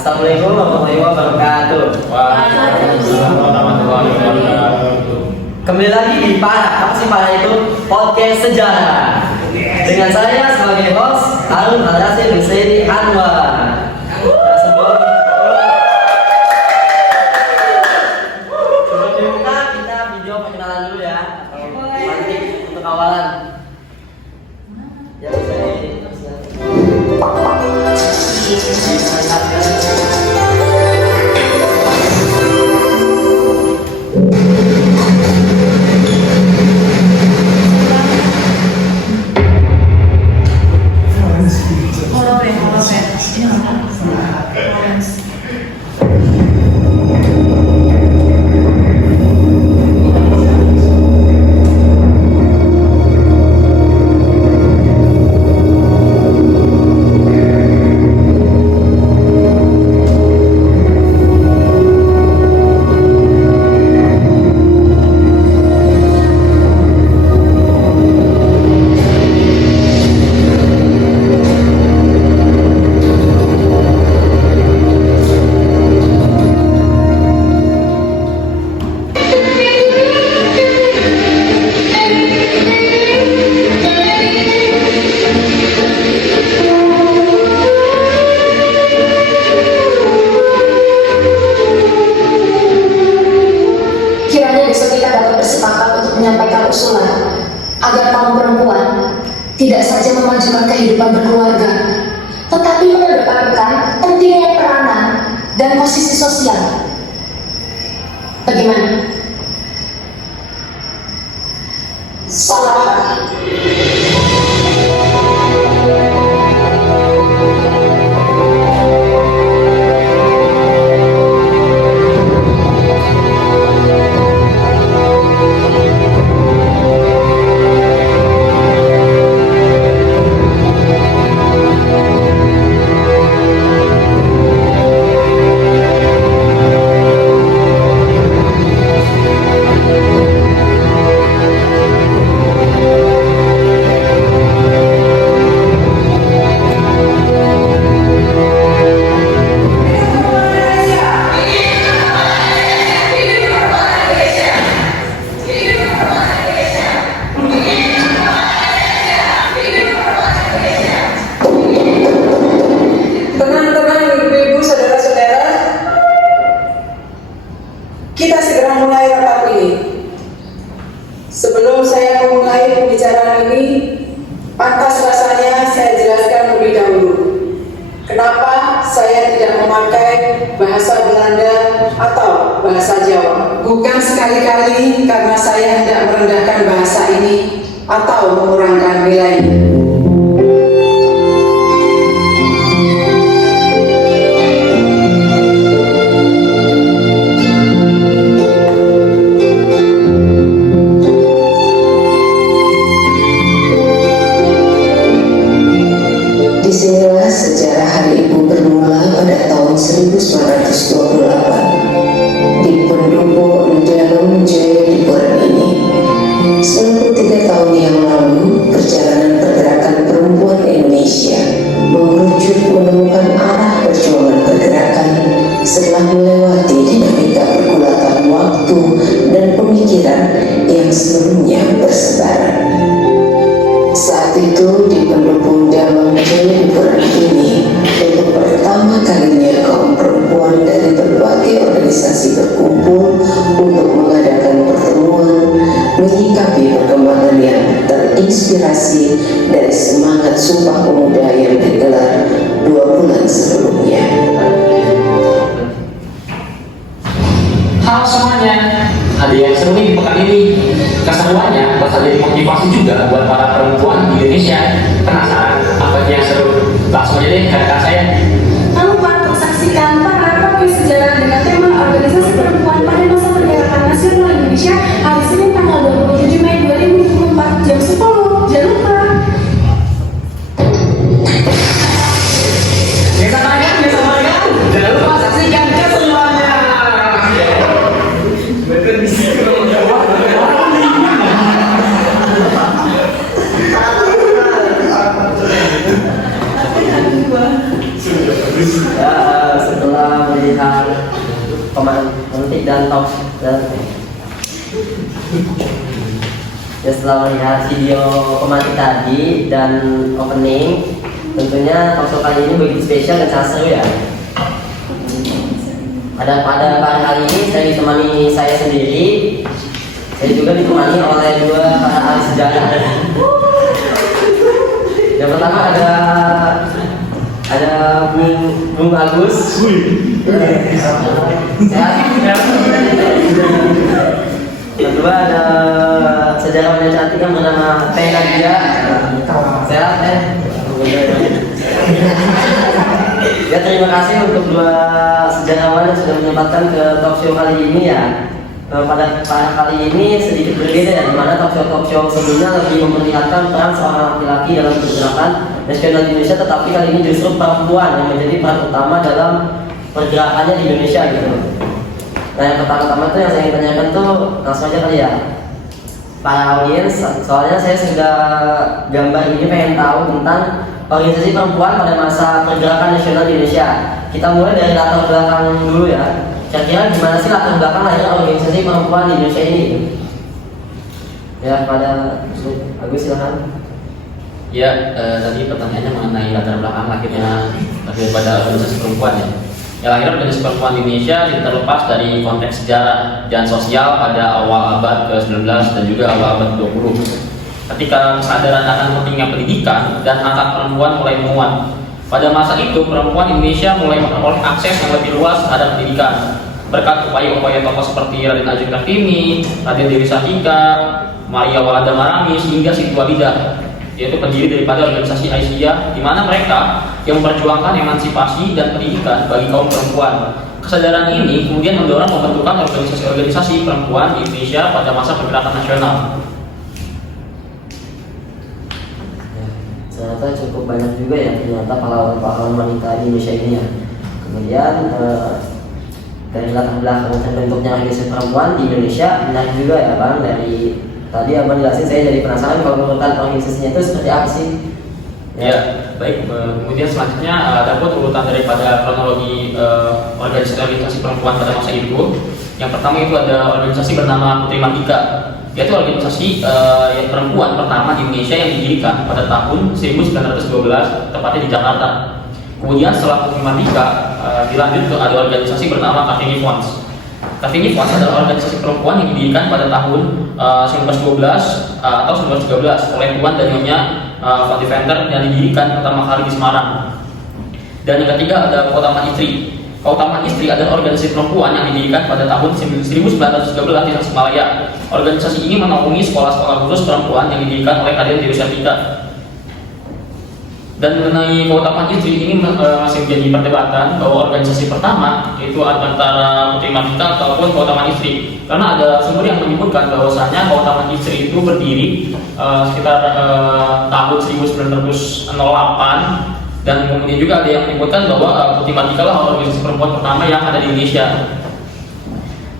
Assalamualaikum warahmatullahi wabarakatuh. Waalaikumsalam warahmatullahi wabarakatuh. Kembali lagi di Panah. Apa sih Panah itu? Podcast sejarah. Dengan saya sebagai host Harun Al-Rasyid bin Saidi Anwar. Sebelumnya kita video perkenalan dulu ya. Nanti untuk awalan. Ya bisa menyampaikan usulan agar kaum perempuan tidak saja memajukan kehidupan berkeluarga, tetapi mengedepankan pentingnya peranan dan posisi sosial. Bagaimana? Salah. Sebelum saya memulai pembicaraan ini, pantas rasanya saya jelaskan lebih dahulu kenapa saya tidak memakai bahasa Belanda atau bahasa Jawa. Bukan sekali-kali karena saya hendak merendahkan bahasa ini atau mengurangkan nilainya. Disinilah sejarah Hari Ibu bermula pada tahun 1928 di pendopo Dalam Jaya di Poren ini. 93 tahun yang lalu, perjalanan pergerakan perempuan Indonesia mengerucut menemukan arah perjuangan pergerakan setelah melewati dinamika pergulatan waktu dan pemikiran yang sebelumnya bersebaran. Saat itu di pendopo Dalam Jaya di Poren ini, untuk pertama kalinya kaum perempuan dari berbagai organisasi berkumpul untuk mengadakan pertemuan menyikapi perkembangan yang terinspirasi dari semangat Sumpah Pemuda yang digelar 2 bulan sebelumnya. Halo semuanya, ada yang seru nih di pekan ini. Keseruannya bakal jadi motivasi juga buat para perempuan di Indonesia. Penasaran apa yang seru? Langsung aja deh kata saya. Jangan lupa untuk saksikan para podcast sejarah dengan tema organisasi perempuan pada masa pergerakan nasional Indonesia hari Senin tanggal 27 Mei 2024 jam 10. Jangan lupa. Jangan lupa saksikan keseruannya. setelah melihat pemantik dan ya, setelah melihat video pemantik tadi dan opening, tentunya talkshow kali ini begitu spesial dan sangat seru ya. Pada kali ini saya ditemani saya sendiri. Saya juga ditemani oleh dua para ahli sejarah. Yang pertama ada Bung Agus. Sehat. Kedua ada sejarawan yang cantik yang bernama Teh Nadia. Sehat Ya, terima kasih untuk dua sejarawan yang sudah menyempatkan ke talkshow kali ini ya. Pada kali ini sedikit berbeda ya, dimana talkshow sebelumnya lebih memperlihatkan peran seorang laki-laki dalam pergerakan nasional di Indonesia, tetapi kali ini justru perempuan yang menjadi peran utama dalam pergerakannya di Indonesia gitu. Nah, yang pertama-tama tuh yang saya ingin tanyakan tuh langsung aja kali ya, para audiens, soalnya saya sudah gambar ini pengen tahu tentang organisasi perempuan pada masa pergerakan nasional di Indonesia. Kita mulai dari latar belakang dulu ya. Kira-kira gimana sih latar belakang lahir organisasi perempuan di Indonesia ini? Ya, pada Agus silahkan. Ya, tadi pertanyaannya mengenai latar belakang lahir pada organisasi perempuan ya. Ya, lahir organisasi perempuan di Indonesia tidak terlepas dari konteks sejarah dan sosial pada awal abad ke-19 dan juga awal abad ke-20. Ketika kesadaran akan pentingnya pendidikan dan hak perempuan mulai menguat. Pada masa itu, perempuan Indonesia mulai memperoleh akses yang lebih luas terhadap pendidikan. Berkat upaya-upaya tokoh seperti Raden Ajeng Kartini, Raden Dewi Sartika, Maria Walanda Maramis, hingga Siti Walidah, yaitu pendiri daripada organisasi Aisyah, di mana mereka yang memperjuangkan emansipasi dan pendidikan bagi kaum perempuan. Kesadaran ini kemudian mendorong pembentukan organisasi-organisasi perempuan di Indonesia pada masa pergerakan nasional. Ternyata cukup banyak juga ya ternyata pahlawan-pahlawan wanita di Indonesia ini ya. Kemudian dari latar belakang terbentuknya organisasi perempuan di Indonesia menarik juga ya Bang. Dari tadi Abang jelasin, saya jadi penasaran kalau urutan organisasinya itu seperti apa sih? Ya, baik. Kemudian selanjutnya ada urutan daripada kronologi organisasi perempuan pada masa itu. Yang pertama itu ada organisasi bernama Putri Mardika, yaitu organisasi yang perempuan pertama di Indonesia yang didirikan pada tahun 1912, tepatnya di Jakarta. Kemudian setelah Putri Mardika dilanjut ke ada organisasi bernama Kartini Fonds. Kartini Fonds adalah organisasi perempuan yang didirikan pada tahun 1912 atau 1913 oleh Tuan dan Nyonya Van Deventer yang didirikan pertama kali di Semarang. Dan yang ketiga ada Keutamaan Istri. Keutamaan Istri adalah organisasi perempuan yang didirikan pada tahun 1913 di Tasikmalaya. Organisasi ini menaungi sekolah-sekolah khusus perempuan yang didirikan oleh Raden Dewi Sartika. Dan mengenai Keutamaan Istri ini masih menjadi perdebatan bahwa organisasi pertama yaitu antara Putri Mardika ataupun Keutamaan Istri, karena ada sumber yang menyebutkan bahwasanya Keutamaan Istri itu berdiri sekitar tahun 1908. Dan kemudian juga ada yang menyebutkan bahwa Putri Mardika lah organisasi perempuan pertama yang ada di Indonesia.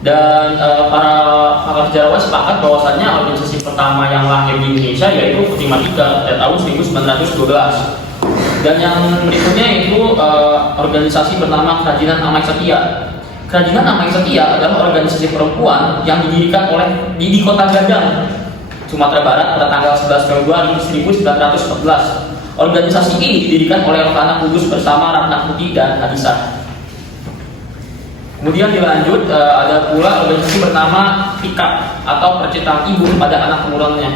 Dan para pakar sejarawan sepakat bahwasannya organisasi pertama yang lahir di Indonesia yaitu Putri Mardika pada tahun 1912. Dan yang berikutnya itu organisasi bernama Kerajinan Amai Setia. Kerajinan Amai Setia adalah organisasi perempuan yang didirikan di Kota Gadang, Sumatera Barat pada tanggal 11 Februari 1914. Organisasi ini didirikan oleh Rohana Kudus bersama Ratna Putih dan Hadisah. Kemudian dilanjut ada pula organisasi bernama PIKAT atau Percintaan Ibu pada Anak Kemurahannya.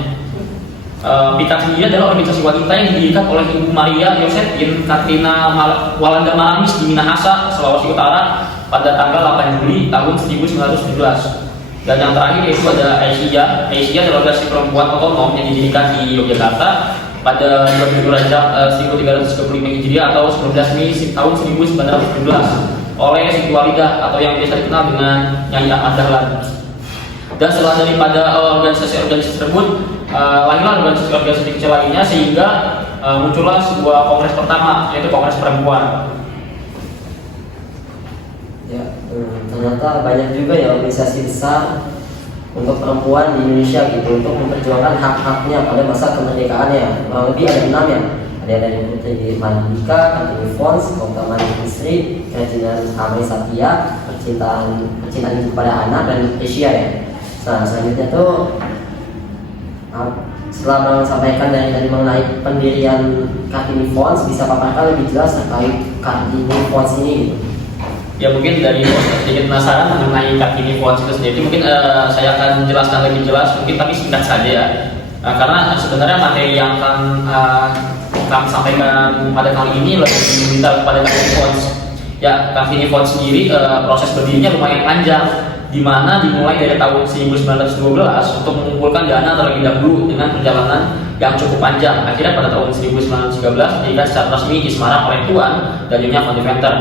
PIKAT sendiri adalah organisasi wanita yang didirikan oleh Ibu Maria Yosephine Katrina Walanda Maramis di Minahasa, Sulawesi Utara pada tanggal 8 Juli tahun 1917. Dan yang terakhir yaitu ada Aisyah. Aisyah adalah organisasi perempuan otonom yang didirikan di Yogyakarta pada 22 Rajab 1335 Hijriah atau 19 Mei tahun 1917 oleh Siti Walidah atau yang biasa dikenal dengan Nyai Ahmad Dahlan. Dan setelah daripada organisasi-organisasi tersebut lahirlah organisasi kecil lainnya sehingga muncullah sebuah kongres pertama yaitu Kongres Perempuan. Ya, ternyata banyak juga ya organisasi besar untuk perempuan di Indonesia gitu untuk memperjuangkan hak-haknya pada masa kemerdekaannya. Kurang lebih ada 6 ya. Ada dari Putri Mandika, Kartini Fons, Keutamaan Istri, Kerajinan Amri Satya, Percintaan Ibu kepada Anak, dan Asia ya. Nah selanjutnya tuh setelah menyampaikan dari mengenai pendirian Kartini Fons, bisa paparkan lebih jelas terkait Kartini Fons ini gitu. Ya mungkin dari sedikit penasaran mengenai Kartini Fons itu sendiri, mungkin saya akan jelaskan lebih jelas, mungkin tapi singkat saja ya. Karena sebenarnya materi yang akan kami sampaikan pada kali ini lebih diminta kepada Kartini Fons. Ya, Kartini Fons sendiri proses berdirinya lumayan panjang, di mana dimulai dari tahun 1912 untuk mengumpulkan dana terlebih dahulu dengan perjalanan yang cukup panjang. Akhirnya pada tahun 1913 didirikan secara resmi di Semarang oleh Tuan dan Nyonya Van Deventer.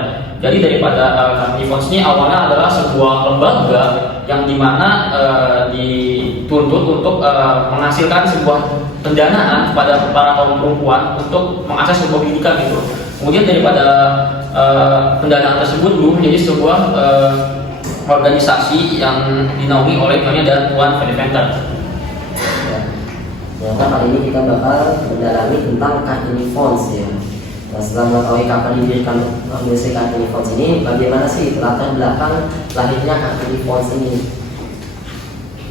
Jadi daripada Kartini Fons ini awalnya adalah sebuah lembaga yang dimana dituntut untuk menghasilkan sebuah pendanaan kepada para kaum perempuan untuk mengakses sebuah pendidikan gitu. Kemudian daripada pendanaan tersebut dulu menjadi sebuah organisasi yang dinaungi oleh Nyonya dan Tuan Van Deventer. Ternyata kali ini kita bakal mendalami tentang Kartini Fons ya. Nah, setelah mengetahui kapan didirikan organisasi Kartini Fons ini, bagaimana sih latar belakang lahirnya Kartini Fons ini?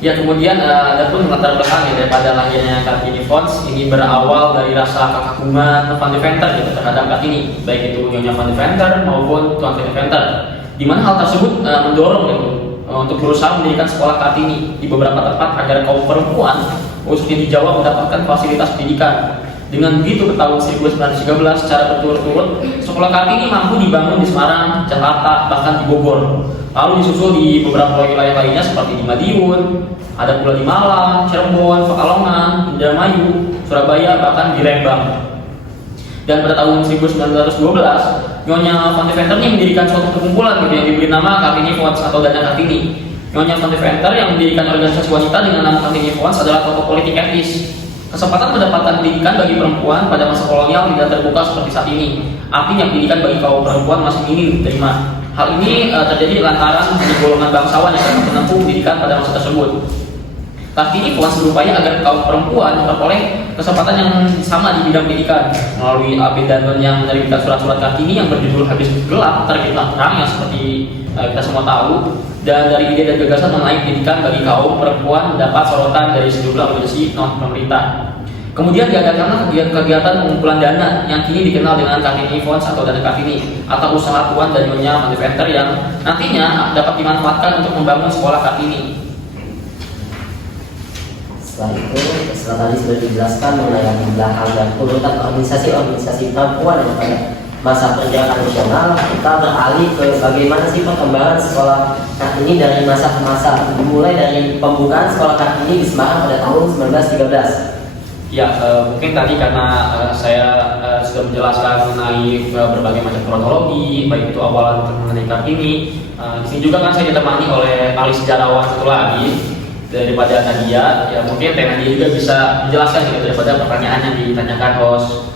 Ya kemudian ada pun latar belakang ya daripada lahirnya Kartini Fons ini berawal dari rasa kekaguman Van Deventer gitu terhadap Kartini, baik itu Nyonya Van Deventer maupun Tuan Van Deventer. Di mana hal tersebut mendorong gitu untuk berusaha mendirikan sekolah Kartini di beberapa tempat agar kaum perempuan khususnya di Jawa mendapatkan fasilitas pendidikan. Dengan begitu ke tahun 1913 secara berturut-turut sekolah Kartini mampu dibangun di Semarang, Jakarta, bahkan di Bogor. Lalu disusul di beberapa wilayah lainnya seperti di Madiun, ada pula di Malang, Cirebon, Pekalongan, Indramayu, Surabaya, bahkan di Lembang. Dan pada tahun 1912 Nyonya Van Deventer ini mendirikan suatu perkumpulan gitu yang diberi nama Kartini Fons atau Dana Kartini. Nyonya Van Deventer yang mendirikan organisasi wanita dengan nama Kartini Fons adalah tokoh politik etis. Kesempatan mendapatkan pendidikan bagi perempuan pada masa kolonial tidak terbuka seperti saat ini. Artinya pendidikan bagi kaum perempuan masih minim diterima. Hal ini terjadi lantaran di golongan bangsawan yang dapat menempuh pendidikan pada masa tersebut. Kartini Fons berupaya agar kaum perempuan memperoleh kesempatan yang sama di bidang pendidikan melalui Abedanon yang menerbitkan surat-surat Kartini yang berjudul Habis Gelap Terbitlah Terang yang seperti kita semua tahu, dan dari ide dan gagasan mengenai pendidikan bagi kaum perempuan mendapat sorotan dari sejumlah organisasi non pemerintah. Kemudian diadakanlah kegiatan pengumpulan dana yang kini dikenal dengan Kartini Fons atau Dana Kartini atau usaha Tuan dan Nyonya Van Deventer yang nantinya dapat dimanfaatkan untuk membangun sekolah Kartini. Setelah itu, setelah tadi sudah dijelaskan mengenai latar belakang dan urutan organisasi perempuan yang pada masa pergerakan nasional, kita beralih ke bagaimana sih perkembangan sekolah Kartini dari masa ke masa, dimulai dari pembukaan sekolah Kartini di Semarang pada tahun 1913. Ya, mungkin tadi karena saya sudah menjelaskan mengenai berbagai macam kronologi, baik itu awalan mengenai Kartini. Di sini juga kan saya ditemani oleh ahli sejarawan satu lagi daripada Nadia. Ya mungkin Teh Nadia juga bisa menjelaskan gitu daripada pertanyaan yang ditanyakan host.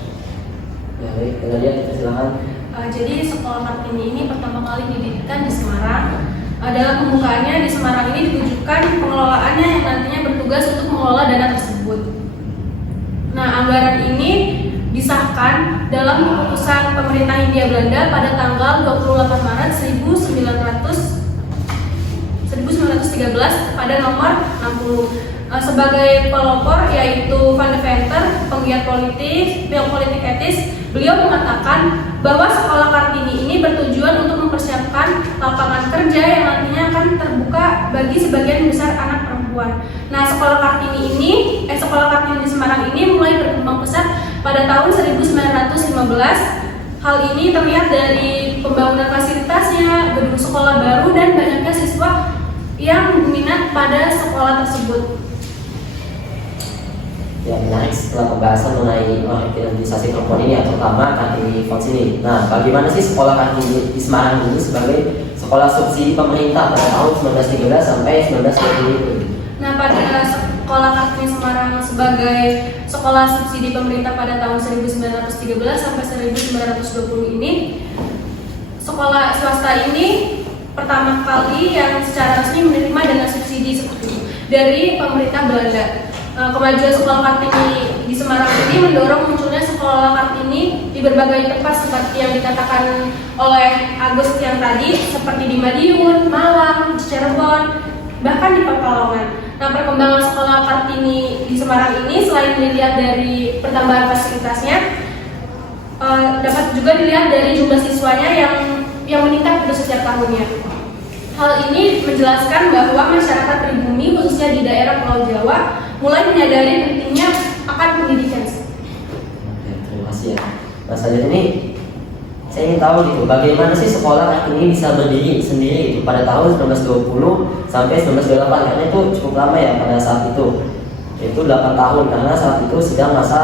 Ya, baik, Nadia, kita silakan. Jadi sekolah Kartini ini pertama kali didirikan di Semarang. Dalam pembukaannya di Semarang ini ditujukan pengelolaannya yang nantinya bertugas untuk mengelola dana tersebut. Nah, anggaran ini disahkan dalam keputusan pemerintah Hindia Belanda pada tanggal 28 Maret 1913 pada nomor 60. Sebagai pelopor yaitu Van Deventer, penggiat politik etis, beliau mengatakan bahwa sekolah Kartini ini bertujuan untuk mempersiapkan lapangan kerja yang nantinya akan terbuka bagi sebagian besar anak perempuan. Nah, sekolah Kartini di Semarang ini mulai berkembang pesat pada tahun 1915. Hal ini terlihat dari pembangunan fasilitasnya, gedung sekolah baru, dan banyaknya siswa yang minat pada sekolah tersebut. Ya, menarik setelah pembahasan mengenai organisasi perempuan ini, terutama Kartini Fons ini. Nah, bagaimana sih sekolah Kartini di Semarang dulu sebagai sekolah subsidi pemerintah pada tahun 1913 sampai 1920? Nah, pada sekolah Kartini Semarang sebagai sekolah subsidi pemerintah pada tahun 1913 sampai 1920 ini, sekolah swasta ini pertama kali yang secara resmi menerima dana subsidi seperti itu dari pemerintah Belanda. Kemajuan sekolah Kartini di Semarang ini mendorong munculnya sekolah Kartini di berbagai tempat seperti yang dikatakan oleh Agus yang tadi, seperti di Madiun, Malang, Cirebon, bahkan di Pekalongan. Nah, perkembangan sekolah Kartini di Semarang ini selain dilihat dari pertambahan fasilitasnya, dapat juga dilihat dari jumlah siswanya yang meningkat terus setiap tahunnya. Hal ini menjelaskan bahwa masyarakat pribumi khususnya di daerah Pulau Jawa mulai menyadari pentingnya akan pendidikan. Oke, terima kasih ya. Mas Adit, ini saya ingin tahu gitu, bagaimana sih sekolah ini bisa berdiri sendiri gitu pada tahun 1920 sampai 1928, karena itu cukup lama ya pada saat itu. Itu 8 tahun karena saat itu sedang masa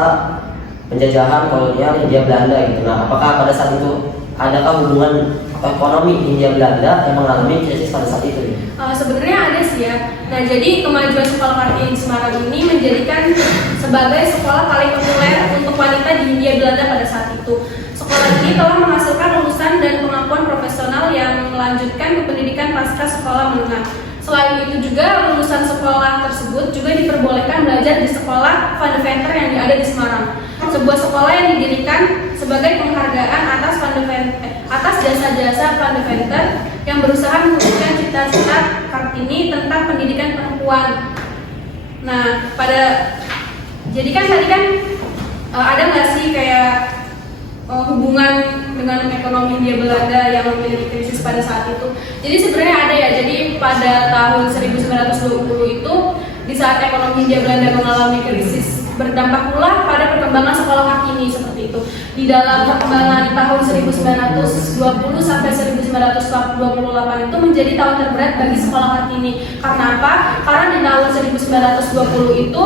penjajahan kolonial Hindia Belanda gitu. Nah, apakah pada saat itu adakah hubungan ekonomi Hindia Belanda yang mengalami krisis pada saat itu? Sebenarnya ada sih ya. Nah, jadi kemajuan sekolah Kartini di Semarang ini menjadikan sebagai sekolah paling populer untuk wanita di Hindia Belanda pada saat itu. Sekolah ini telah menghasilkan lulusan dan pengakuan profesional yang melanjutkan ke pendidikan pasca sekolah menengah. Selain itu juga lulusan sekolah tersebut juga diperbolehkan belajar di sekolah Van de Venter yang ada di Semarang. Sebuah sekolah yang didirikan sebagai penghargaan atas jasa-jasa Van de Venter yang berusaha mewujudkan cita-cita Kartini tentang pendidikan perempuan. Nah, jadi kan tadi kan ada nggak sih kayak hubungan dengan ekonomi Hindia Belanda yang memiliki krisis pada saat itu? Jadi sebenarnya ada ya. Jadi pada tahun 1920 itu, di saat ekonomi Hindia Belanda mengalami krisis, berdampak pula pada perkembangan sekolah Kartini seperti itu. Di dalam perkembangan di tahun 1920 sampai 1928 itu menjadi tahun terberat bagi sekolah Kartini. Karena apa? Karena di tahun 1920 itu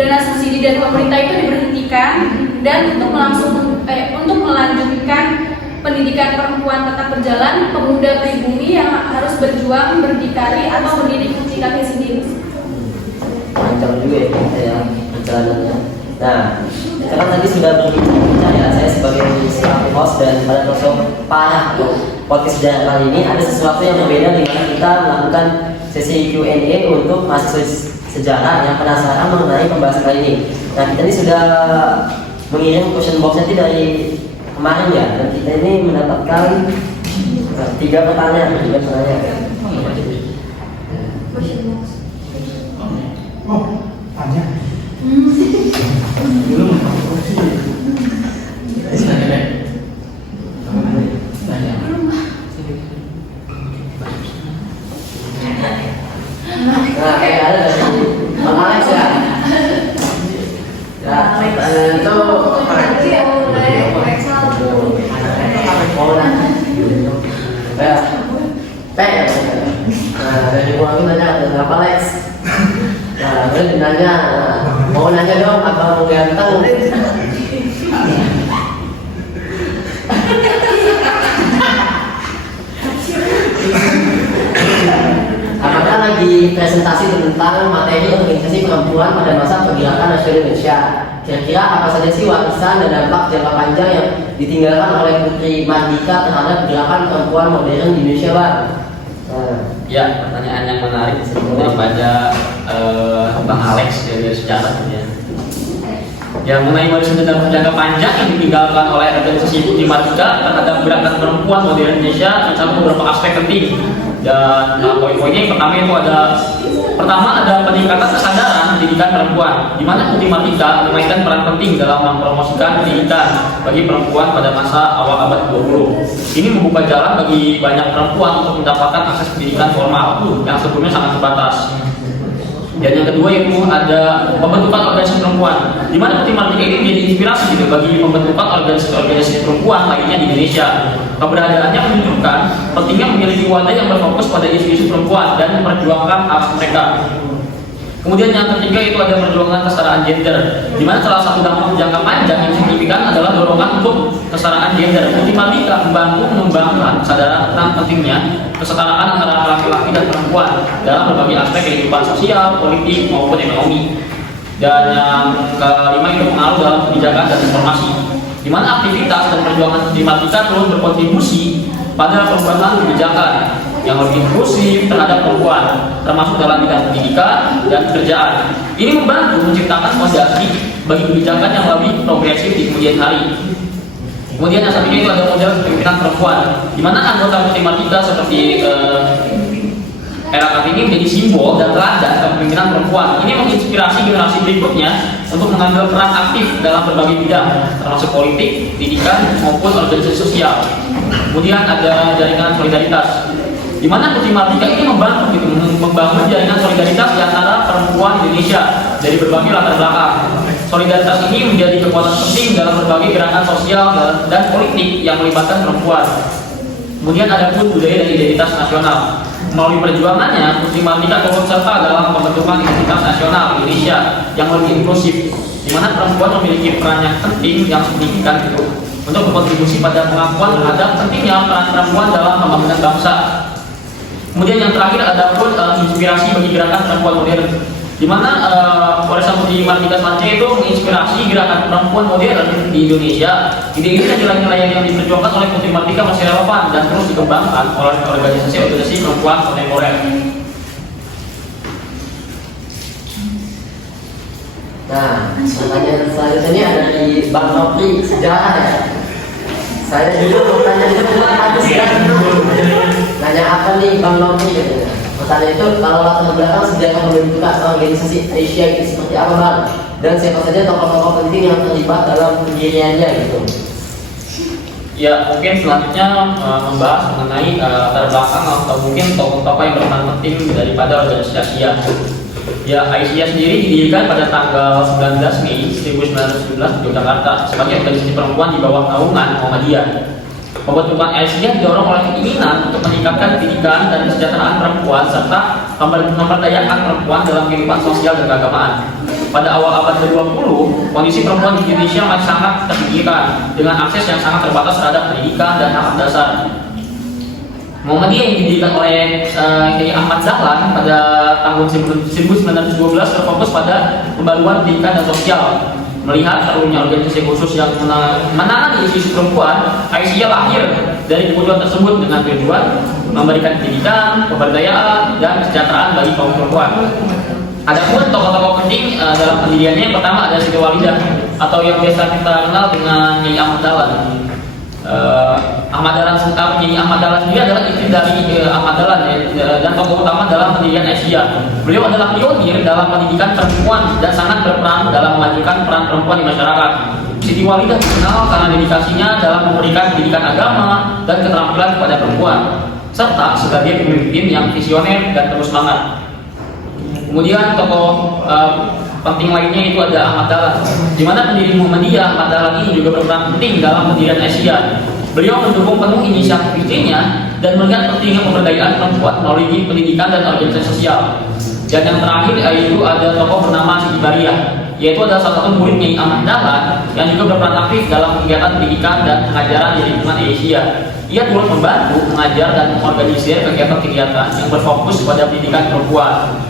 dana subsidi dari pemerintah itu diberhentikan dan untuk melanjutkan pendidikan perempuan tetap berjalan, pemuda pribumi yang harus berjuang, berdikari atau berdiri kunci kaki sendiri. Panjang juga ya perjalanannya. Nah, kita kan tadi sudah berbincang ya, saya sebagai host dan pada parah atau podcast sejarah kali ini ada sesuatu yang berbeda dengan kita melakukan sesi Q&A untuk mahasiswa sejarah yang penasaran mengenai pembahasan kali ini. Nah, kita ini sudah mengirim question box nanti dari kemarin ya, dan kita ini mendapatkan 3 pertanyaan. Oh, panjang. Nah, kayak ada dari Bang Alex ya. Ya, itu nah, dari Bang nanya ada apa Alex? Nah, terus nanya, mau nanya dong abang ganteng. Apakah lagi presentasi tentang materi organisasi perempuan pada masa pergerakan nasional Indonesia? Kira-kira apa saja sih warisan dan dampak jangka panjang yang ditinggalkan oleh Putri Mardika terhadap gerakan perempuan modern di Indonesia, Bang? Ya, pertanyaan yang menarik daripada Bang Alex dari sejarah ya. Ya, mengenai warisan dan dampak jangka panjang yang ditinggalkan oleh organisasi Putri Mardika terhadap gerakan perempuan modern Indonesia mencakup beberapa aspek penting. Dan poin-poinnya yang pertama ada peningkatan kesadaran pendidikan perempuan, di mana Putri Mardika memainkan peran penting dalam mempromosikan pendidikan bagi perempuan pada masa awal abad 20. Ini membuka jalan bagi banyak perempuan untuk mendapatkan akses pendidikan formal yang sebelumnya sangat terbatas. Dan yang kedua yaitu ada pembentukan organisasi perempuan, di mana Putri Mardika ini menjadi inspirasi gitu bagi pembentukan organisasi perempuan lainnya di Indonesia. Keberadaannya menunjukkan pentingnya memiliki wadah yang berfokus pada isu-isu perempuan dan memperjuangkan hak mereka. Kemudian yang ketiga itu ada perjuangan kesetaraan gender, di mana salah satu dampak jangka panjang yang signifikan adalah dorongan untuk kesetaraan gender. Putri Mardika membantu mengembangkan kesadaran tentang pentingnya kesetaraan antara laki-laki dan perempuan dalam berbagai aspek kehidupan sosial, politik maupun ekonomi. Dan yang kelima itu pengaruh dalam kebijakan dan informasi, di mana aktivitas dan perjuangan Putri Mardika terus berkontribusi pada perubahan kebijakan. yang lebih inklusif terhadap perempuan, termasuk dalam bidang pendidikan dan pekerjaan. Ini membantu menciptakan fondasi bagi kebijakan yang lebih progresif di kemudian hari. Kemudian yang selanjutnya itu ada model kepemimpinan perempuan, di mana anggota Putri seperti Era Kartini menjadi simbol dan teladan kepemimpinan perempuan. Ini menginspirasi generasi berikutnya untuk mengambil peran aktif dalam berbagai bidang, termasuk politik, pendidikan, maupun organisasi sosial. Kemudian ada jaringan solidaritas, di mana Putri Martika ini membantu membangun jaringan solidaritas di antara perempuan Indonesia dari berbagai latar belakang. Solidaritas ini menjadi kekuatan penting dalam berbagai gerakan sosial dan politik yang melibatkan perempuan. Kemudian ada pun budaya dan identitas nasional. Melalui perjuangannya, Putri Martika turut serta dalam pembentukan identitas nasional Indonesia yang lebih inklusif, di mana perempuan memiliki peran yang penting yang signifikan itu untuk berkontribusi pada pengakuan terhadap pentingnya peran perempuan dalam pembangunan bangsa. Kemudian yang terakhir ada pun inspirasi bagi gerakan perempuan modern, di mana warisan Putri Martika Selanjutnya itu menginspirasi gerakan perempuan modern di Indonesia. Ide-ide dan nilai-nilai yang diperjuangkan oleh Putri Martika masih relevan dan terus dikembangkan oleh organisasi perempuan kontemporer. Nah, pertanyaan selanjutnya ada di Bang Nopri, sejarah ya. Saya juga mau tanya juga ada sejarah. Nanya apa nih Bang Nopri katanya. Pertanyaan itu, kalau latar belakang sejarah pembentukan organisasi Asia itu seperti apa Bang? Dan siapa saja tokoh-tokoh penting yang terlibat dalam pendiriannya gitu? Ya, mungkin selanjutnya membahas mengenai latar belakang atau mungkin tokoh-tokoh yang berperan penting daripada organisasi Asia. Ya, Aisyah sendiri didirikan pada tanggal 19 Mei 1917 di Yogyakarta sebagai organisasi perempuan di bawah naungan Muhammadiyah. Pembentukan Aisyah didorong oleh keinginan untuk meningkatkan pendidikan dan kesejahteraan perempuan serta memperdayakan perempuan dalam kehidupan sosial dan keagamaan. Pada awal abad ke-20, kondisi perempuan di Indonesia masih sangat terpikirkan dengan akses yang sangat terbatas terhadap pendidikan dan hak dasar. Muhammadiyah yang didirikan oleh Kiai Ahmad Dahlan pada tahun 1912 berfokus pada pembaruan pendidikan dan sosial. Melihat perlunya organisasi khusus yang menangani isu perempuan, Aisyah lahir dari kebutuhan tersebut dengan tujuan memberikan pendidikan, pemberdayaan, dan kesejahteraan bagi kaum perempuan. Adapun tokoh-tokoh penting dalam pendiriannya, yang pertama ada Siti Walidah atau yang biasa kita kenal dengan Nyai Ahmad Dahlan. Ahmad Dahlan sendiri adalah istri dari Ahmad Dahlan dan tokoh utama dalam pendirian Asia. Beliau adalah pionir dalam pendidikan perempuan dan sangat berperan dalam memajukan peran perempuan di masyarakat. Siti Walidah dikenal karena dedikasinya dalam memberikan pendidikan agama dan keterampilan kepada perempuan, serta sebagai pemimpin yang visioner dan terus semangat. Kemudian tokoh penting lainnya itu ada Ahmad Dahlan, di mana pendiri Muhammadiyah. Ahmad Dahlan ini juga berperan penting dalam pendirian Asia. Beliau mendukung penuh inisiatif istrinya dan melihat pentingnya pemberdayaan perempuan melalui pendidikan dan organisasi sosial. Dan yang terakhir yaitu ada tokoh bernama Siti Bariyah, yaitu adalah salah satu murid Nyai Ahmad Dahlan yang juga berperan aktif dalam kegiatan pendidikan dan pengajaran di lingkungan Asia. Ia turut membantu mengajar dan mengorganisir kegiatan-kegiatan yang berfokus pada pendidikan perempuan.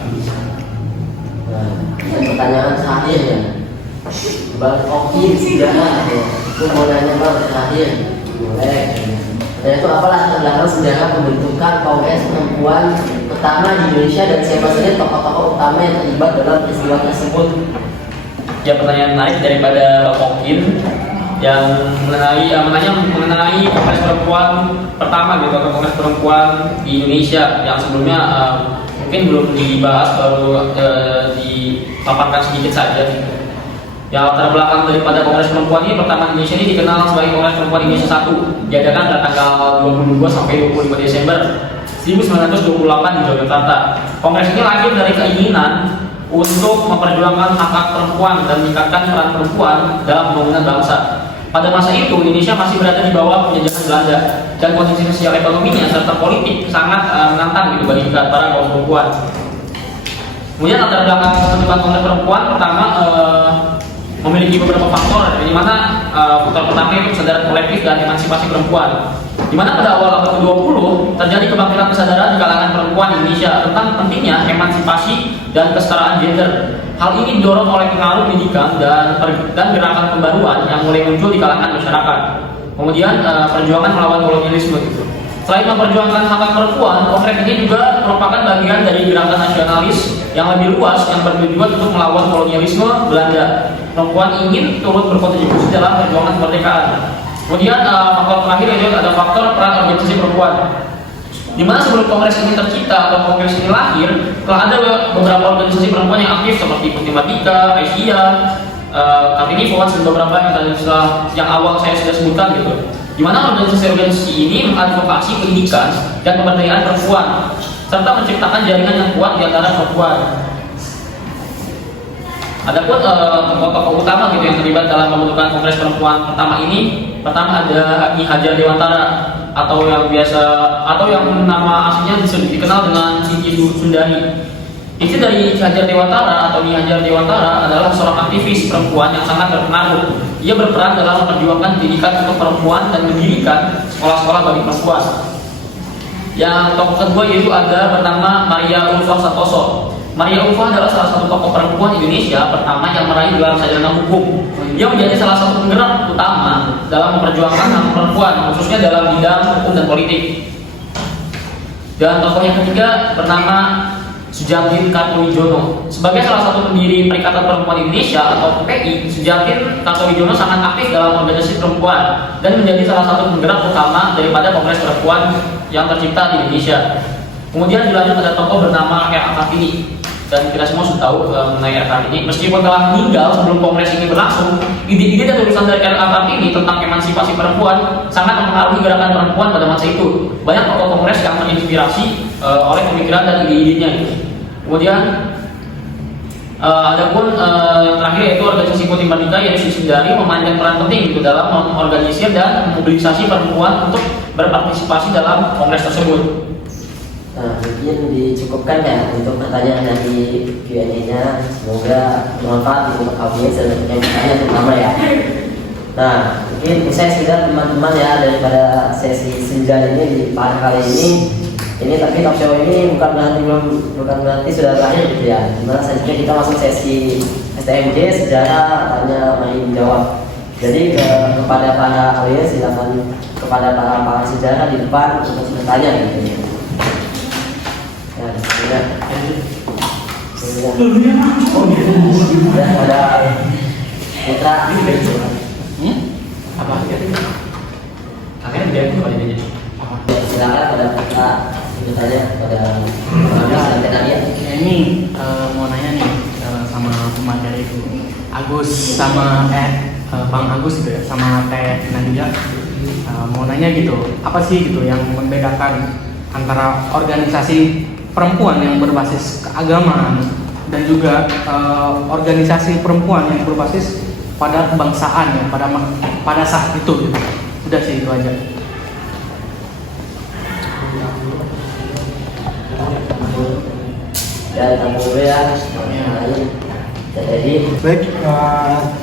Pertanyaan terakhir ya, Bang Oki sejarah ya. Aku mau nanya Bang terakhir, boleh? Dan itu apa latar belakang sejarah pembentukan Kongres Perempuan pertama di Indonesia dan siapa saja tokoh-tokoh utama yang terlibat dalam peristiwa tersebut? Ya, pertanyaan menarik daripada Bang Okin yang mengenai Kongres Perempuan pertama gitu, atau Kongres Perempuan di Indonesia yang sebelumnya mungkin belum dibahas, baru dipaparkan sedikit saja. Ya, latar belakang daripada Kongres Perempuan ini pertama di Indonesia ini dikenal sebagai Kongres Perempuan Indonesia 1, diadakan pada tanggal 22 sampai 25 Desember 1928 di Yogyakarta. Kongres ini lahir dari keinginan untuk memperjuangkan hak-hak perempuan dan meningkatkan peran perempuan dalam pembangunan bangsa. Pada masa itu Indonesia masih berada di bawah penjajahan Belanda dan kondisi sosial ekonominya serta politik sangat menantang gitu bagi para kaum perempuan. Kemudian latar belakang pembentukan Kongres Perempuan pertama memiliki beberapa faktor, di mana faktor pertama itu kesadaran kolektif dan emansipasi perempuan, di mana pada awal abad ke-20 terjadi kebangkitan kesadaran di kalangan perempuan Indonesia tentang pentingnya emansipasi dan kesetaraan gender. Hal ini didorong oleh pengaruh pendidikan dan gerakan pembaruan yang mulai muncul di kalangan masyarakat. Kemudian perjuangan melawan kolonialisme. Selain memperjuangkan hak perempuan, Kongres ini juga merupakan bagian dari gerakan nasionalis yang lebih luas yang bertujuan untuk melawan kolonialisme Belanda. Perempuan ingin turut berkontribusi dalam perjuangan kemerdekaan. Kemudian faktor terakhir yaitu ada faktor peran organisasi perempuan. Di mana sebelum kongres ini tercipta atau kongres ini lahir, telah ada beberapa organisasi perempuan yang aktif seperti Putri Matika, Aisyah, Kartini Fowaz, dan beberapa yang awal saya sudah sebutkan gitu. Di mana organisasi-organisasi ini mengadvokasi pendidikan dan pemberdayaan perempuan serta menciptakan jaringan yang kuat di antara perempuan. Adapun tokoh-tokoh utama gitu yang terlibat dalam pembentukan kongres perempuan pertama ini, pertama ada Nyi Hajar Dewantara atau yang nama aslinya dikenal dengan Siti Sundari. Istri dari Nyi Hajar Dewantara atau Nyi Hajar Dewantara adalah seorang aktivis perempuan yang sangat berpengaruh. Ia berperan dalam memperjuangkan pendidikan untuk perempuan dan mendirikan sekolah-sekolah bagi perempuan. Yang tokoh kedua yaitu ada bernama Maria Ulfa Santoso. Maria Ulfa adalah salah satu tokoh perempuan Indonesia pertama yang meraih gelar sarjana hukum. Dia menjadi salah satu penggerak utama dalam memperjuangkan hak perempuan, khususnya dalam bidang hukum dan politik. Dan tokoh yang ketiga bernama Sujantin Kartowijono. Sebagai salah satu pendiri Perikatan Perempuan Indonesia atau PPI, Sujantin Kartowijono sangat aktif dalam organisasi perempuan dan menjadi salah satu penggerak utama daripada Kongres Perempuan yang tercipta di Indonesia. Kemudian dilanjut ada tokoh bernama R.A. Kartini. Dan kita semua sudah tahu mengenai R.A. Kartini. Meskipun telah meninggal sebelum kongres ini berlangsung, ide-ide dan tulisan dari R.A. Kartini tentang emansipasi perempuan sangat mempengaruhi gerakan perempuan pada masa itu. Banyak tokoh kongres yang terinspirasi oleh pemikiran dan ide-idenya. Kemudian ada pun yang terakhir yaitu organisasi Putri Matika yang Sundari memainkan peran penting itu dalam mengorganisir dan memobilisasi perempuan untuk berpartisipasi dalam kongres tersebut. Nah, mungkin dicukupkan ya untuk pertanyaan dari Q&A-nya. Semoga bermanfaat untuk audiens dan yang bertanya terutama ya. Nah, mungkin usai sudah teman-teman ya daripada sesi senja ini di pada kali ini. Ini tapi talk show ini bukan berarti sudah berakhir gitu ya. Dimana selanjutnya kita masuk sesi STMJ sejarah tanya main jawab. Jadi kepada para audiens silakan kepada para sejarah di depan untuk bertanya gitu ya. Ya, sudah. Sudah ada Putra. Apa? Akhirnya dia itu pada jadi. Silakan pada Putra bertanya pada sampai tadi ya. Ini mau nanya nih sama pemateri itu Agus sama Bang Agus gitu ya sama Teh Nadia, mau nanya gitu apa sih gitu yang membedakan antara organisasi perempuan yang berbasis keagamaan dan juga organisasi perempuan yang berbasis pada kebangsaan ya pada saat itu gitu. Udah sih itu aja. Ya, tamu dulu ya. Jadi, Baik,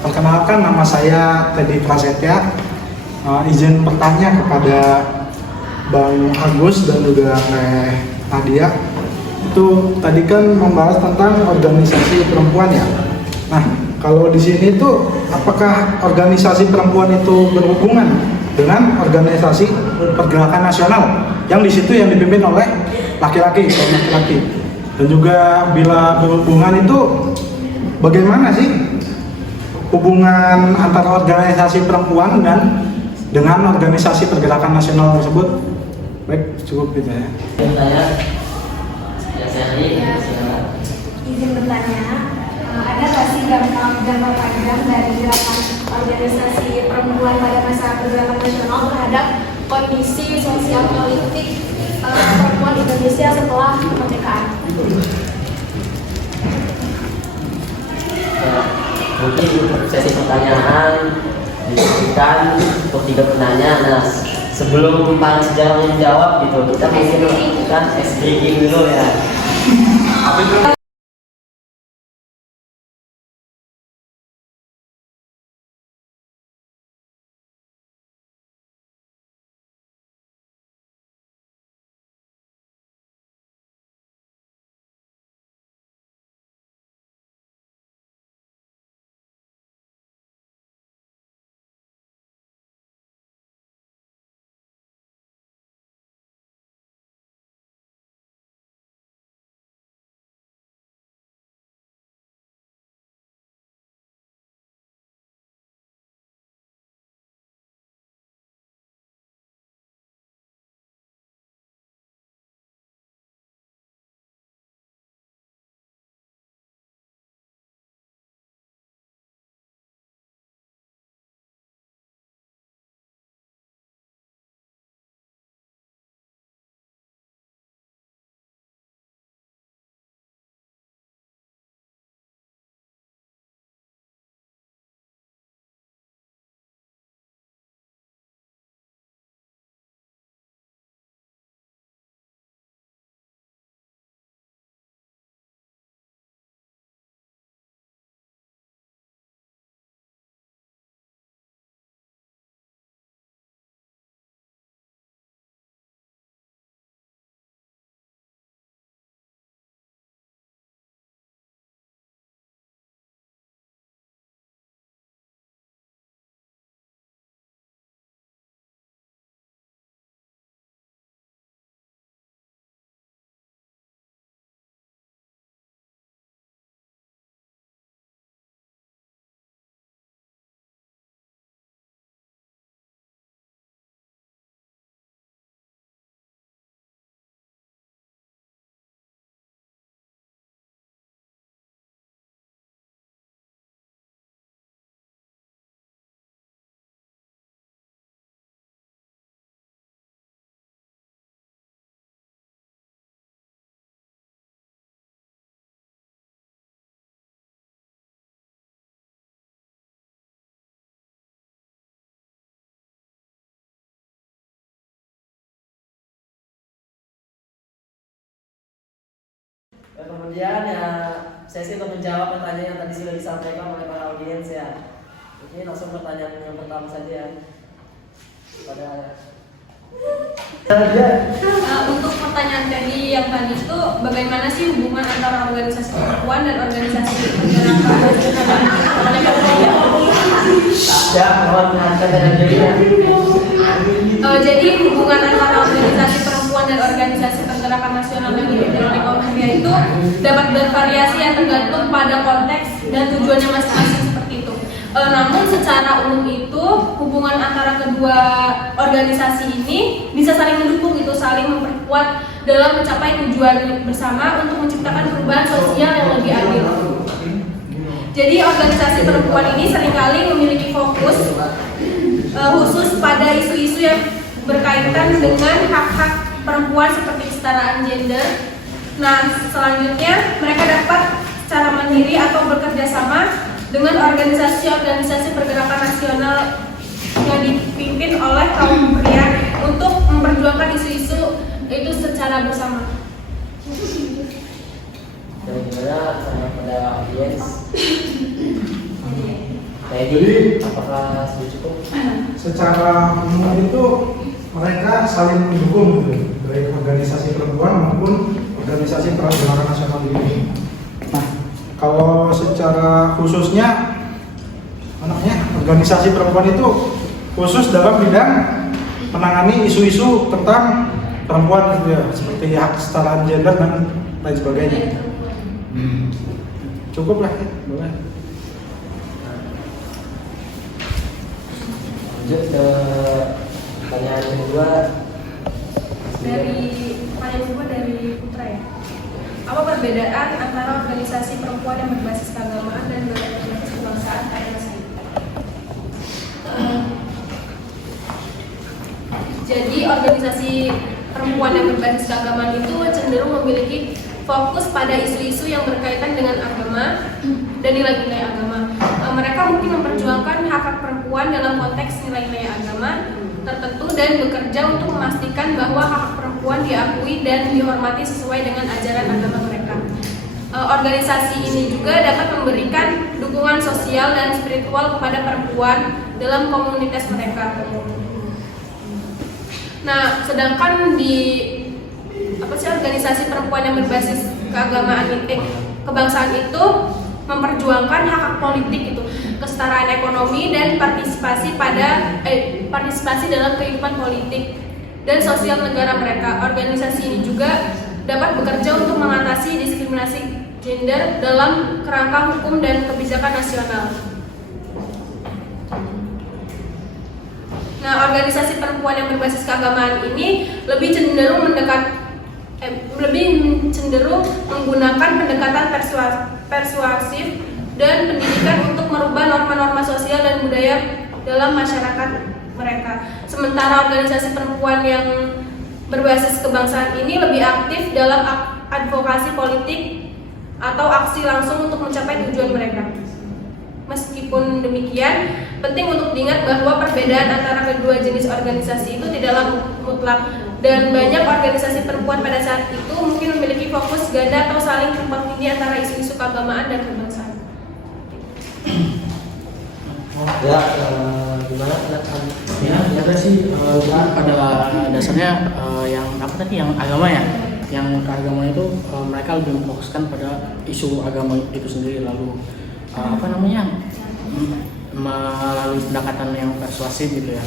perkenalkan nama saya Teddy Prasetya. Izin bertanya kepada Bang Agus dan juga Teh Nadia. Itu tadi kan membahas tentang organisasi perempuan ya. Nah, kalau di sini tuh apakah organisasi perempuan itu berhubungan dengan organisasi pergerakan nasional yang di situ yang dipimpin oleh laki-laki, kaum laki-laki? Dan juga bila berhubungan itu bagaimana sih hubungan antara organisasi perempuan dan dengan organisasi pergerakan nasional tersebut? Baik, cukup gitu ya. bertanya. Ya, saya silakan. Izin bertanya, ada nggak sih jangka panjang dari gerakan organisasi perempuan pada masa pergerakan nasional terhadap kondisi sosial politik perempuan Indonesia setelah kemerdekaan? Mungkin untuk sesi pertanyaan diberikan untuk tiga penanya. Nah, sebelum para sejarah menjawab gitu, kita mungkin melakukan ice breaking dulu ya. Kemudian ya sesi untuk menjawab pertanyaan yang tadi sudah disampaikan oleh para audiens ya. Oke, langsung pertanyaan yang pertama saja pada untuk pertanyaan tadi yang tadi itu bagaimana sih hubungan antara organisasi perempuan dan organisasi pergerakan ya, mohon perhatian dari jadi hubungan antara organisasi perempuan dan organisasi pergerakan nasional yang dipimpin oleh kaum pria itu dapat bervariasi yang tergantung pada konteks dan tujuannya masing-masing seperti itu. Namun secara umum itu hubungan antara kedua organisasi ini bisa saling mendukung gitu, saling memperkuat dalam mencapai tujuan bersama untuk menciptakan perubahan sosial yang lebih adil. Jadi organisasi perempuan ini seringkali memiliki fokus khusus pada isu-isu yang berkaitan dengan hak-hak perempuan seperti kesetaraan gender. Nah, selanjutnya mereka dapat secara mandiri atau bekerja sama dengan organisasi-organisasi pergerakan nasional yang dipimpin oleh kaum pria untuk memperjuangkan isu-isu itu secara bersama. dan gimana pada audiens? Jadi Apakah sudah cukup? secara umum itu mereka saling mendukung gitu, baik organisasi perempuan maupun organisasi pergerakan nasional ini. Nah, kalau secara khususnya organisasi perempuan itu khusus dalam bidang menangani isu-isu tentang perempuan gitu ya, seperti hak kesetaraan gender dan lain sebagainya. Cukup lah ya, boleh. Lanjut ke pertanyaan kedua Dari Putra ya. Apa perbedaan antara organisasi perempuan yang berbasis keagamaan dan berbasis kebangsaan KLC? Jadi organisasi perempuan yang berbasis keagamaan itu cenderung memiliki fokus pada isu-isu yang berkaitan dengan agama dan nilai-nilai agama. Mereka mungkin memperjuangkan hak-hak perempuan dalam konteks nilai-nilai agama tertentu dan bekerja untuk memastikan bahwa hak perempuan diakui dan dihormati sesuai dengan ajaran agama mereka. Organisasi ini juga dapat memberikan dukungan sosial dan spiritual kepada perempuan dalam komunitas mereka. Nah, sedangkan di organisasi perempuan yang berbasis keagamaan kebangsaan itu memperjuangkan hak-hak politik itu, kesetaraan ekonomi dan partisipasi dalam kehidupan politik dan sosial negara mereka. Organisasi ini juga dapat bekerja untuk mengatasi diskriminasi gender dalam kerangka hukum dan kebijakan nasional. Nah, organisasi perempuan yang berbasis keagamaan ini lebih cenderung menggunakan pendekatan persuasif dan pendidikan untuk merubah norma-norma sosial dan budaya dalam masyarakat mereka. Sementara organisasi perempuan yang berbasis kebangsaan ini lebih aktif dalam advokasi politik atau aksi langsung untuk mencapai tujuan mereka. Meskipun demikian, penting untuk diingat bahwa perbedaan antara kedua jenis organisasi itu tidaklah mutlak, dan banyak organisasi perempuan pada saat itu mungkin memiliki fokus ganda atau saling tumpang tindih antara isu-isu keagamaan dan kebangsaan. Ya, gimana pendapat? Ya, ada sih pada dasarnya yang apa tadi yang agama ya, yang keagamaan itu mereka lebih memfokuskan pada isu agama itu sendiri, lalu melalui pendekatan yang persuasif gitu ya.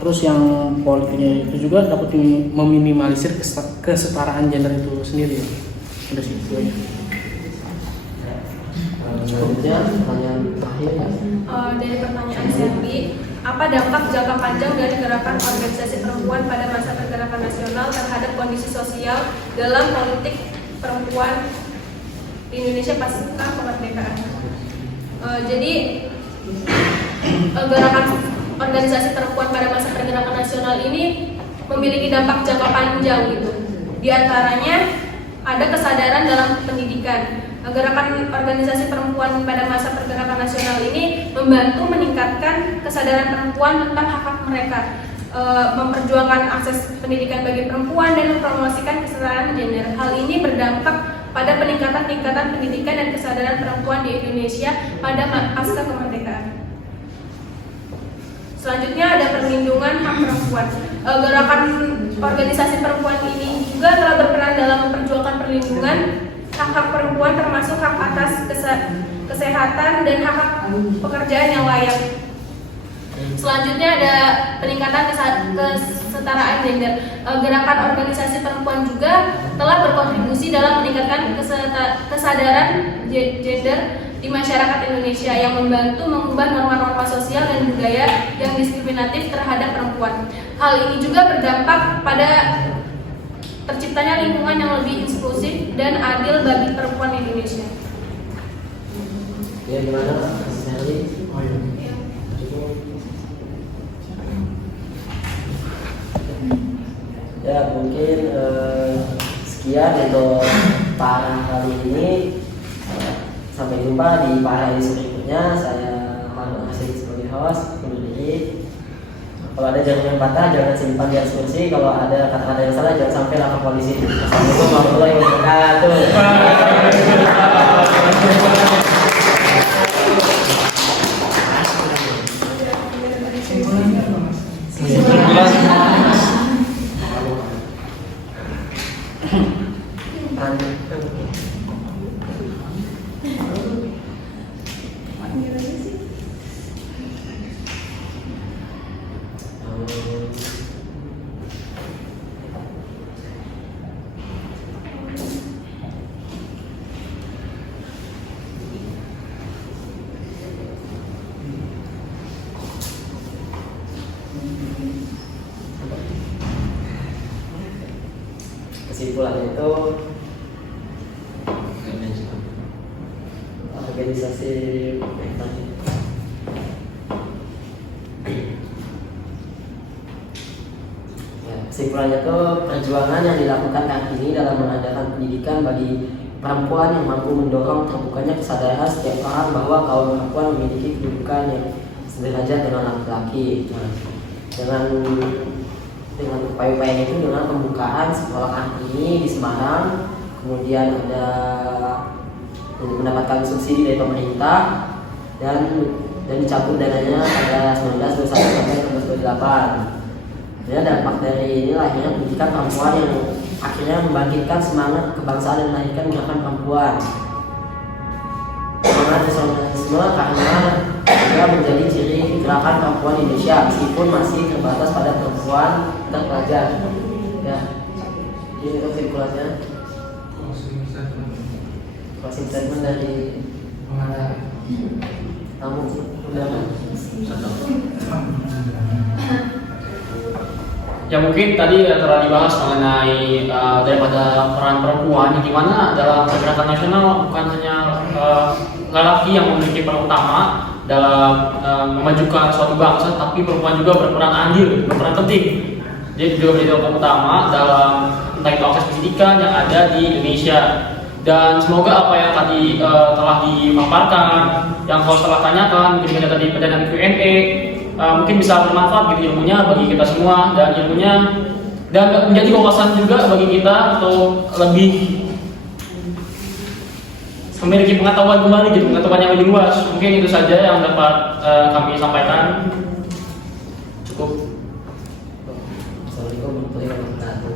Terus yang politiknya itu juga dapat meminimalisir kesetaraan gender itu sendiri. Udah sih itu aja. Pertanyaan terakhir ya. Dari pertanyaan Selvi, apa dampak jangka panjang dari gerakan organisasi perempuan pada masa pergerakan nasional terhadap kondisi sosial dalam politik perempuan di Indonesia pasca kemerdekaan? Jadi gerakan organisasi perempuan pada masa pergerakan nasional ini memiliki dampak jangka panjang gitu. Di antaranya ada kesadaran dalam pendidikan. Gerakan organisasi perempuan pada masa pergerakan nasional ini membantu meningkatkan kesadaran perempuan tentang hak-hak mereka, memperjuangkan akses pendidikan bagi perempuan dan mempromosikan kesetaraan gender. Hal ini berdampak pada peningkatan pendidikan dan kesadaran perempuan di Indonesia pada pasca kemerdekaan. Selanjutnya ada perlindungan hak perempuan. Gerakan organisasi perempuan ini juga telah berperan dalam memperjuangkan perlindungan hak-hak perempuan, termasuk hak atas kesehatan dan hak pekerjaan yang layak. Selanjutnya ada peningkatan kesetaraan gender. Gerakan organisasi perempuan juga telah berkontribusi dalam meningkatkan kesadaran gender di masyarakat Indonesia yang membantu mengubah norma-norma sosial dan budaya yang diskriminatif terhadap perempuan. Hal ini juga berdampak pada terciptanya lingkungan yang lebih inklusif dan adil bagi perempuan Indonesia. Ya, gimana Mas Nelly? Oh iya. Ya, mungkin sekian untuk para kali ini. Sampai jumpa di para hari berikutnya. Saya Muhammad Hasim sebagai host undur diri. Kalau ada jawaban yang patah jangan simpan di atas kursi. Kalau ada kata-kata yang salah jangan sampai lapor polisi. Assalamualaikum warahmatullahi wabarakatuh. Kesimpulannya itu organisasi kesimpulannya itu perjuangan yang dilakukan Kartini dalam mengadakan pendidikan bagi perempuan yang mampu mendorong terbukanya kesadaran setiap orang bahwa kaum perempuan memiliki kedudukan yang sederajat dengan laki-laki. Dengan upaya-upaya itu, dengan pembukaan sekolah Kartini di Semarang, kemudian ada mendapatkan subsidi dari pemerintah dan dicabut dananya pada 1921 sampai 1928. Ya, dampak dari ini lahirnya pendidikan perempuan yang akhirnya membangkitkan semangat kebangsaan dan melahirkan gerakan perempuan. Semangat nasionalisme karena juga menjadi ciri gerakan perempuan Indonesia meskipun masih terbatas pada perempuan terpelajar. Ya, ini kesimpulannya. Closing statement dari tamu undangan. Ya mungkin tadi telah dibahas mengenai daripada peran perempuan, gimana dalam pergerakan nasional bukan hanya lelaki yang memiliki peran utama dalam memajukan suatu bangsa, tapi perempuan juga berperan andil, berperan penting. Dia juga menjadi tokoh utama dalam entah itu akses pendidikan yang ada di Indonesia. Dan semoga apa yang tadi telah dipaparkan, yang host telah tanyakan, mungkin kita tadi pada Q&A, mungkin bisa bermanfaat gitu ilmunya bagi kita semua, dan ilmunya dan menjadi wawasan juga bagi kita untuk lebih memiliki pengetahuan kembali gitu, pengetahuan yang lebih luas. Mungkin itu saja yang dapat kami sampaikan. Cukup. Assalamualaikum warahmatullahi wabarakatuh.